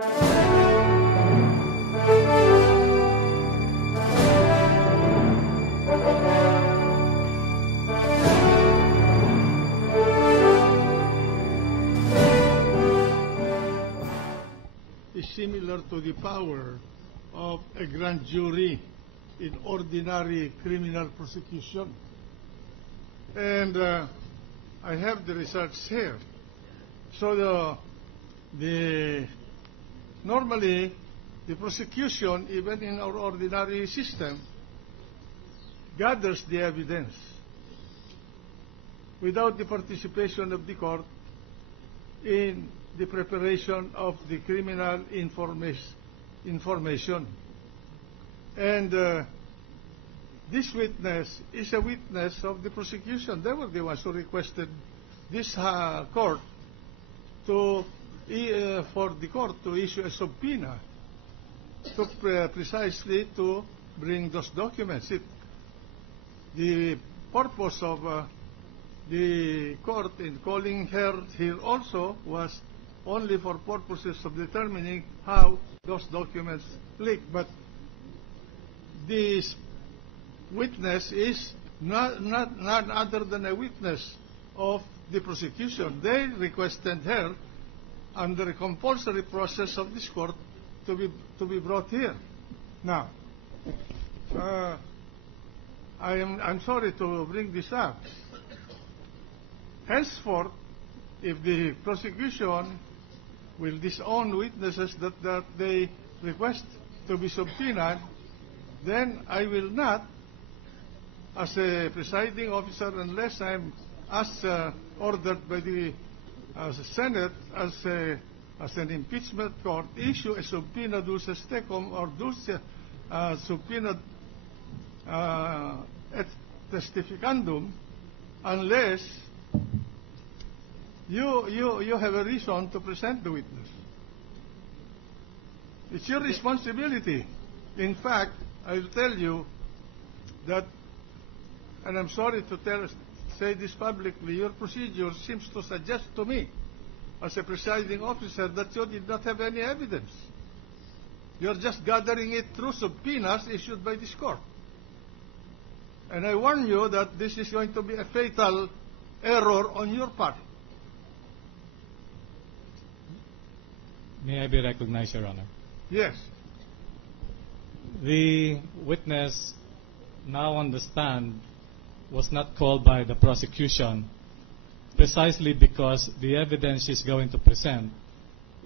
Is similar to the power of a grand jury in ordinary criminal prosecution. And I have the results here. So normally the prosecution, even in our ordinary system, gathers the evidence without the participation of the court in the preparation of the criminal information. And this witness is a witness of the prosecution. They were the ones who requested this court to for the court to issue a subpoena to precisely to bring those documents. The purpose of the court in calling her here also was only for purposes of determining how those documents leaked. But this witness is not other than a witness of the prosecution. They requested her under a compulsory process of this court to be brought here. Now, I'm sorry to bring this up. Henceforth, if the prosecution will disown witnesses that they request to be subpoenaed, then I will not, as a presiding officer, unless I'm ordered by the Senate as an impeachment court, issue a subpoena dulces tecum or dulce subpoena et testificandum, unless you have a reason to present the witness. It's your responsibility. In fact, I'll tell you that, and I'm sorry to say this publicly, your procedure seems to suggest to me, as a presiding officer, that you did not have any evidence. You're just gathering it through subpoenas issued by this court. And I warn you that this is going to be a fatal error on your part. May I be recognized, Your Honor? Yes. The witness now on the stand was not called by the prosecution precisely because the evidence she's going to present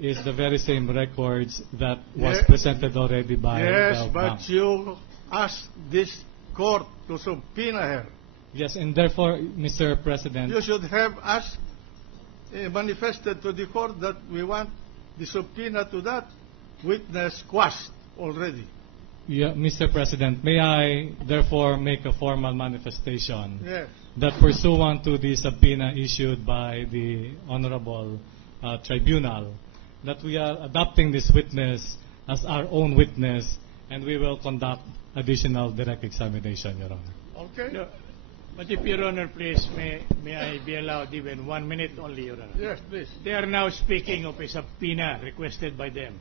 is the very same records that was presented already by Yes, the but bank. you asked this court to subpoena her. Yes, and therefore, Mr. President, You should have asked, manifested to the court that we want the subpoena to that witness quashed already. Mr. President, may I therefore make a formal manifestation Yes. that pursuant to the subpoena issued by the Honorable Tribunal, that we are adopting this witness as our own witness, and we will conduct additional direct examination, Your Honor. Okay? No, but if Your Honor, please, may I be allowed even 1 minute only, Your Honor? Yes, please. They are now speaking of a subpoena requested by them.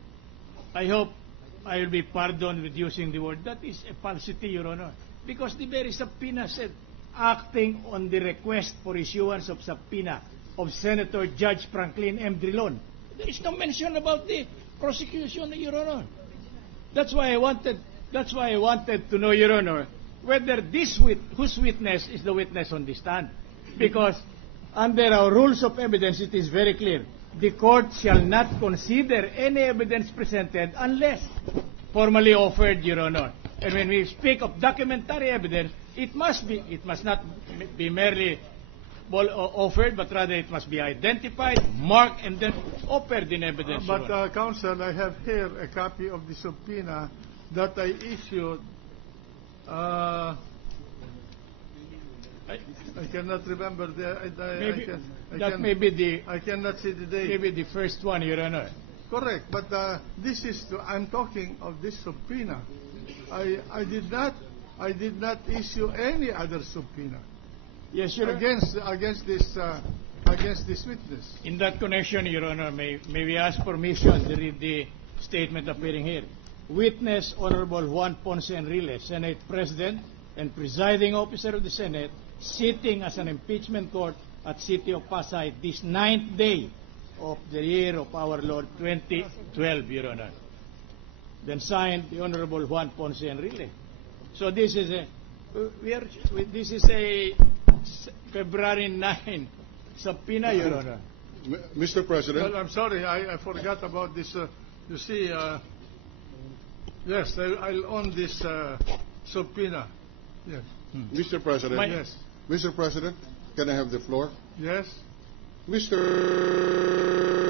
I hope I will be pardoned with using the word. That is a falsity, Your Honor. Because the very subpoena said, acting on the request for issuance of subpoena of Senator Judge Franklin M. Drilon. There is no mention about the prosecution, Your Honor. That's why I wanted to know, Your Honor, whether whose witness is the witness on the stand. Because under our rules of evidence, it is very clear. The court shall not consider any evidence presented unless formally offered, Your Honor. And when we speak of documentary evidence, it must not be merely offered, but rather it must be identified, marked, and then offered in evidence. Your Honor. Counsel, I have here a copy of the subpoena that I issued. I cannot remember I cannot see the date. Maybe the first one, Your Honor. Correct, but I'm talking of this subpoena. I did not issue any other subpoena. Yes, Your Honor. Against this witness. In that connection, Your Honor, may we ask permission to read the statement appearing here. Witness Honorable Juan Ponce Enrile, Senate President and Presiding Officer of the Senate, sitting as an impeachment court at City of Pasay this 9th day of the year of our Lord 2012, Your Honor. Then signed the Honorable Juan Ponce Enrile. So this is a February 9 subpoena, Your Honor. Mr. President. Well, I'm sorry, I forgot about this. You see, yes, I'll own this subpoena. Yes. Mr. President. Yes. Mr. President, can I have the floor? Yes. Mr.